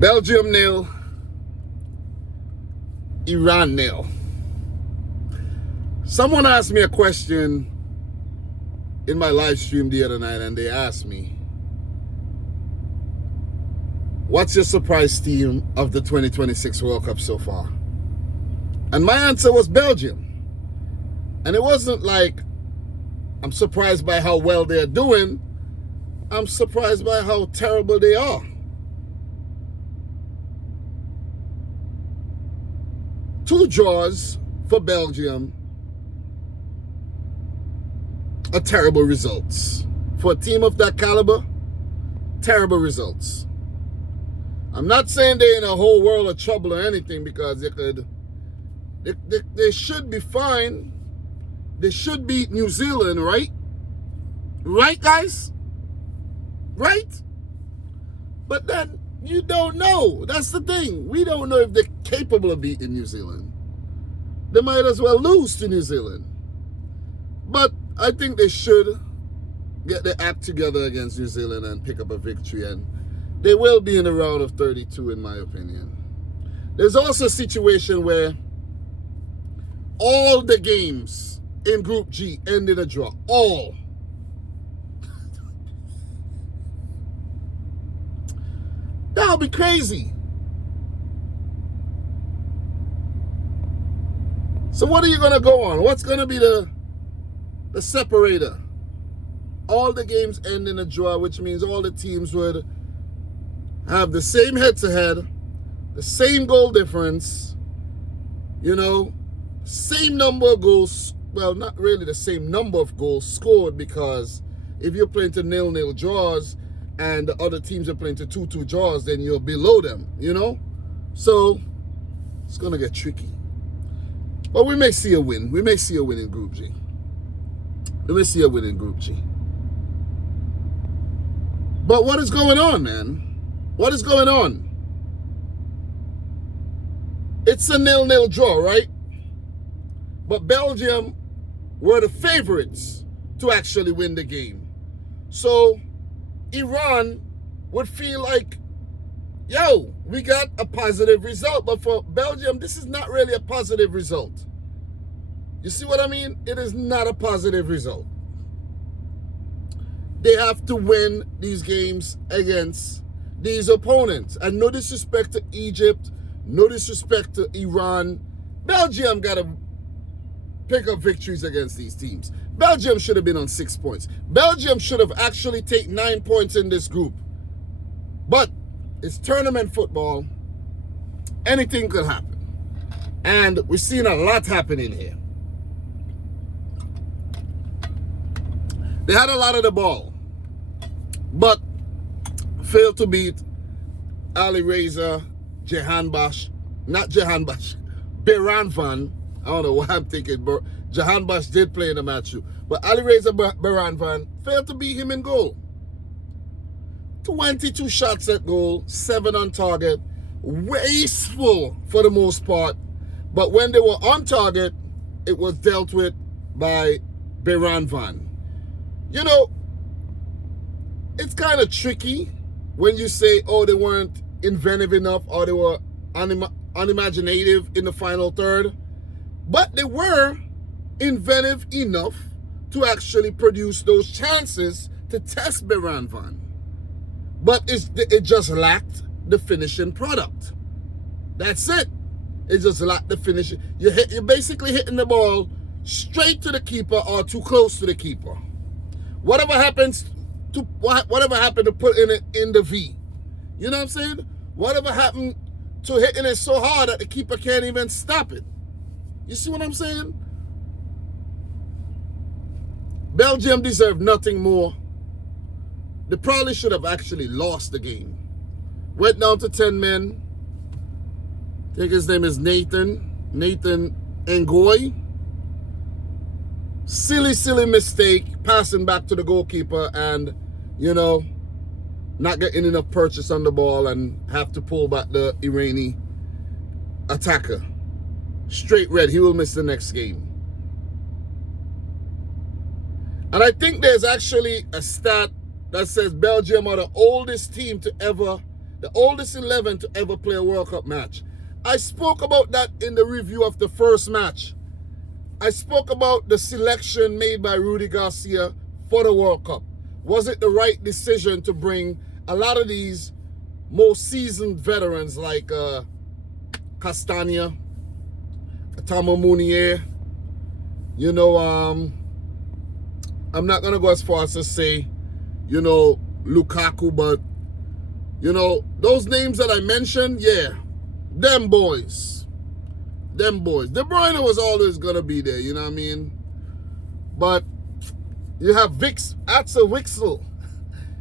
Belgium nil, Iran nil. Someone asked me a question in my live stream the other night, and they asked me, what's your surprise team of the 2026 World Cup so far? And my answer was Belgium. And it wasn't like I'm surprised by how well they're doing. I'm surprised by how terrible they are. Two draws for Belgium are terrible results. For a team of that caliber, terrible results. I'm not saying they're in a whole world of trouble or anything, because they should be fine. They should beat New Zealand, right? Right, guys? Right? But then you don't know. That's the thing. We don't know if they're capable of beating New Zealand. They might as well lose to New Zealand. But I think they should get their act together against New Zealand and pick up a victory. And they will be in the round of 32, in my opinion. There's also a situation where all the games in Group G end in a draw. All. That'll be crazy. So what are you going to go on? What's going to be the separator? All the games end in a draw, which means all the teams would have the same head-to-head, the same goal difference, you know, same number of goals. Well, not really the same number of goals scored, because if you're playing to 0-0 draws and the other teams are playing to 2-2 draws, then you're below them, you know? So it's going to get tricky. But we may see a win. We may see a win in Group G. We may see a win in Group G. But what is going on, man? What is going on? It's a 0-0 draw, right? But Belgium were the favorites to actually win the game. So Iran would feel like, yo, we got a positive result. But for Belgium, this is not really a positive result. You see what I mean? It is not a positive result. They have to win these games against these opponents. And no disrespect to Egypt, no disrespect to Iran. Belgium got to pick up victories against these teams. Belgium should have been on 6 points. Belgium should have actually taken 9 points in this group. But it's tournament football. Anything could happen. And we're seeing a lot happening here. They had a lot of the ball, but failed to beat Alireza Beiranvand. I don't know why I'm thinking, but Jahanbash did play in the match too. But Alireza Beiranvand failed to beat him in goal. 22 shots at goal, 7 on target, wasteful for the most part. But when they were on target, it was dealt with by Beiranvand. You know, it's kind of tricky when you say, oh, they weren't inventive enough or they were unimaginative in the final third. But they were inventive enough to actually produce those chances to test Beiranvand. But it just lacked the finishing product. That's it. It just lacked the finishing. You're basically hitting the ball straight to the keeper or too close to the keeper. Whatever happened to putting it in the V. You know what I'm saying? Whatever happened to hitting it so hard that the keeper can't even stop it. You see what I'm saying? Belgium deserved nothing more. They probably should have actually lost the game. Went down to 10 men. I think his name is Nathan Ngoy. Silly mistake, passing back to the goalkeeper and, you know, not getting enough purchase on the ball and have to pull back the Iranian attacker. Straight red. He will miss the next game. And I think there's actually a stat that says Belgium are the oldest team to ever The oldest 11 to ever play a World Cup match. I spoke about that in the review of the first match. I spoke about the selection made by Rudy Garcia for the World Cup. Was it the right decision to bring a lot of these most seasoned veterans like Castagna, Tamo Mounier, you know, I'm not going to go as far as to say, you know, Lukaku, but, you know, those names that I mentioned, yeah, them boys. Them boys. De Bruyne was always going to be there, you know what I mean? But you have Axel Witsel.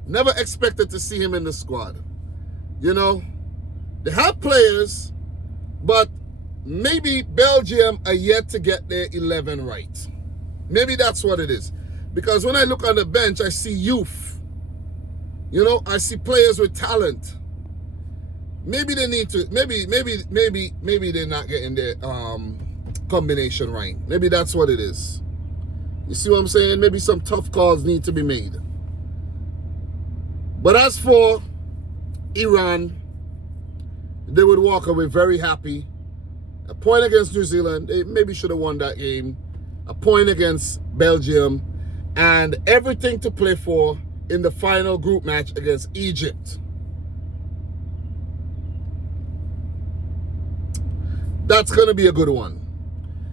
Never expected to see him in the squad. You know, they have players, but maybe Belgium are yet to get their 11 right. Maybe that's what it is. Because when I look on the bench, I see youth. You know, I see players with talent. Maybe they need to, maybe they're not getting their combination right. Maybe that's what it is. You see what I'm saying? Maybe some tough calls need to be made. But as for Iran, they would walk away very happy. A point against New Zealand, they maybe should have won that game. A point against Belgium, and everything to play for in the final group match against Egypt. That's going to be a good one.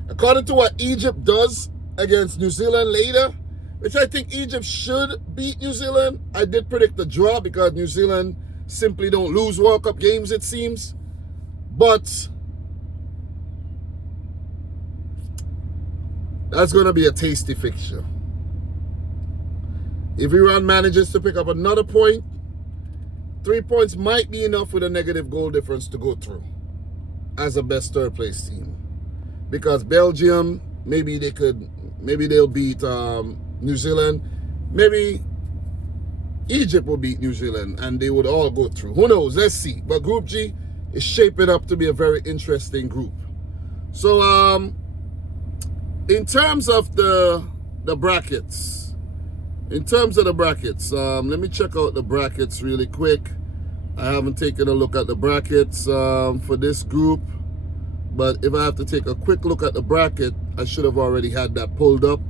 According to what Egypt does against New Zealand later, which I think Egypt should beat New Zealand. I did predict the draw because New Zealand simply don't lose World Cup games, it seems. But that's going to be a tasty fixture. If Iran manages to pick up another point, 3 points might be enough with a negative goal difference to go through as a best third place team. Because Belgium, maybe they'll beat New Zealand. Maybe Egypt will beat New Zealand and they would all go through. Who knows? Let's see. But Group G is shaping up to be a very interesting group. So in terms of the brackets, let me check out the brackets really quick. I haven't taken a look at the brackets for this group. But if I have to take a quick look at the bracket, I should have already had that pulled up.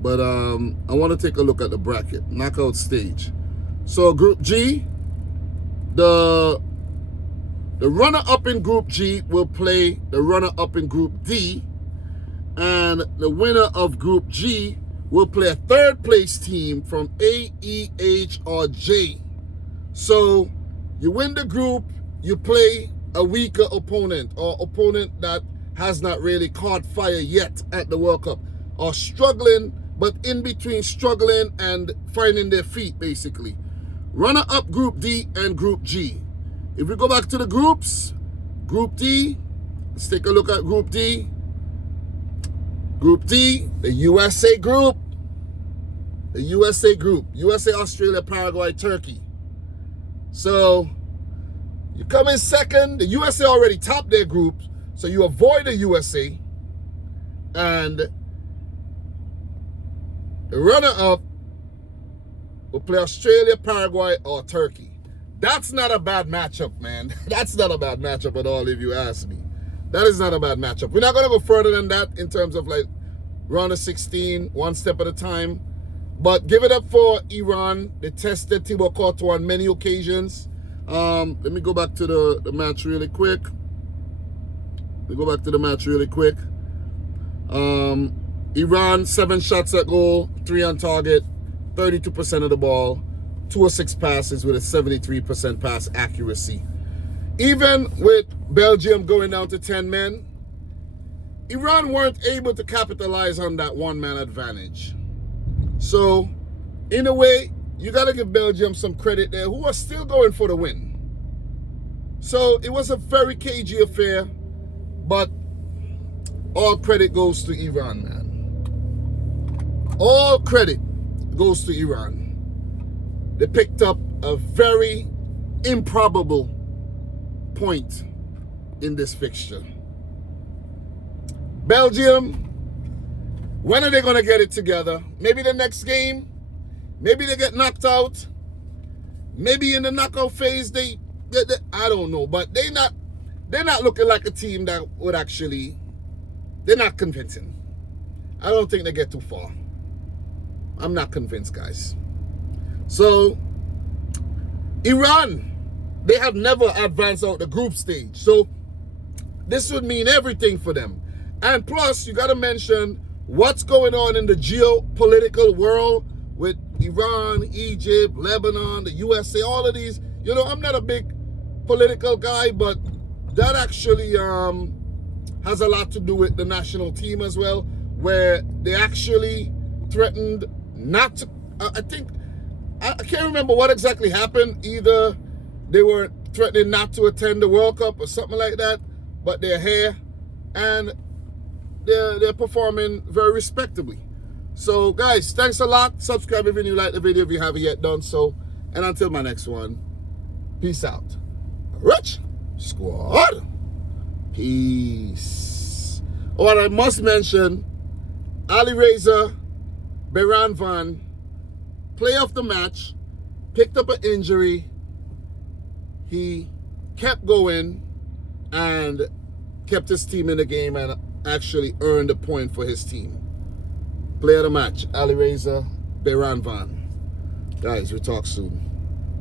But I want to take a look at the bracket, knockout stage. So Group G, the runner-up in Group G will play the runner-up in Group D. And the winner of Group G will play a third place team from A, E, H, or J. So you win the group, you play a weaker opponent or opponent that has not really caught fire yet at the World Cup or struggling, but in between struggling and finding their feet, basically. Runner-up Group D and Group G. If we go back to the groups, Group D, let's take a look at Group D. Group D, the USA group. The USA group. USA, Australia, Paraguay, Turkey. So you come in second. The USA already topped their group, so you avoid the USA. And the runner-up will play Australia, Paraguay, or Turkey. That's not a bad matchup, man. That's not a bad matchup at all, if you ask me. That is not a bad matchup. We're not going to go further than that in terms of like round of 16, one step at a time. But give it up for Iran. They tested Thibaut Courtois on many occasions. Let me go back to the match really quick. Iran, 7 shots at goal, 3 on target, 32% of the ball, 2 or 6 passes with a 73% pass accuracy. Even with Belgium going down to 10 men, Iran weren't able to capitalize on that one-man advantage. So, in a way, you got to give Belgium some credit there, who are still going for the win. So, it was a very cagey affair, but all credit goes to Iran, man. All credit goes to Iran. They picked up a very improbable point in this fixture. Belgium, when are they going to get it together? Maybe the next game. Maybe they get knocked out. Maybe in the knockout phase they I don't know, but they're not looking like a team that would actually. They're not convincing. I don't think they get too far. I'm not convinced, guys. So, Iran, they have never advanced out the group stage. So, this would mean everything for them. And plus, you got to mention what's going on in the geopolitical world with Iran, Egypt, Lebanon, the USA, all of these. You know, I'm not a big political guy, but that actually has a lot to do with the national team as well, where they actually threatened not to, I can't remember what exactly happened. Either they were threatening not to attend the World Cup or something like that, but they're here and they're performing very respectably. So guys, thanks a lot. Subscribe if you like the video if you haven't yet done so. And until my next one, peace out. Rich Squad. Peace. Oh, and I must mention, Alireza Beiranvand, player of the match, picked up an injury. He kept going and kept his team in the game and actually earned a point for his team. Player of the match, Alireza Beiranvand. Guys, we'll talk soon.